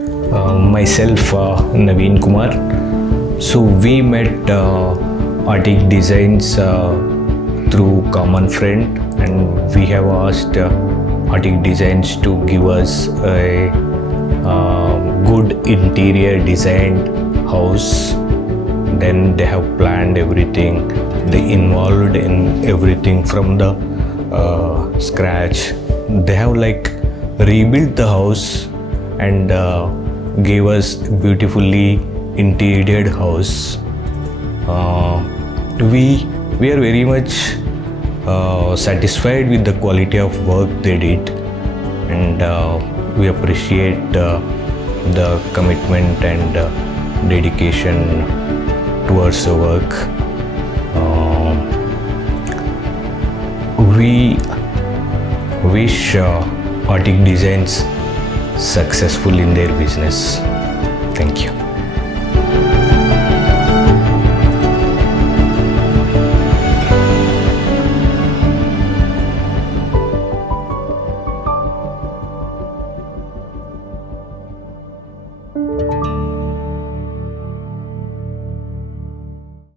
Myself, Naveen Kumar. So we met Arctic Designs through common friend, and we have asked Arctic Designs to give us a good interior designed house. Then they have planned everything. They involved in everything from the scratch. They have like rebuilt the house and gave us beautifully interior house. We are very much satisfied with the quality of work they did, and we appreciate the commitment and dedication towards the work. We wish Arctic Designs successful in their business. Thank you.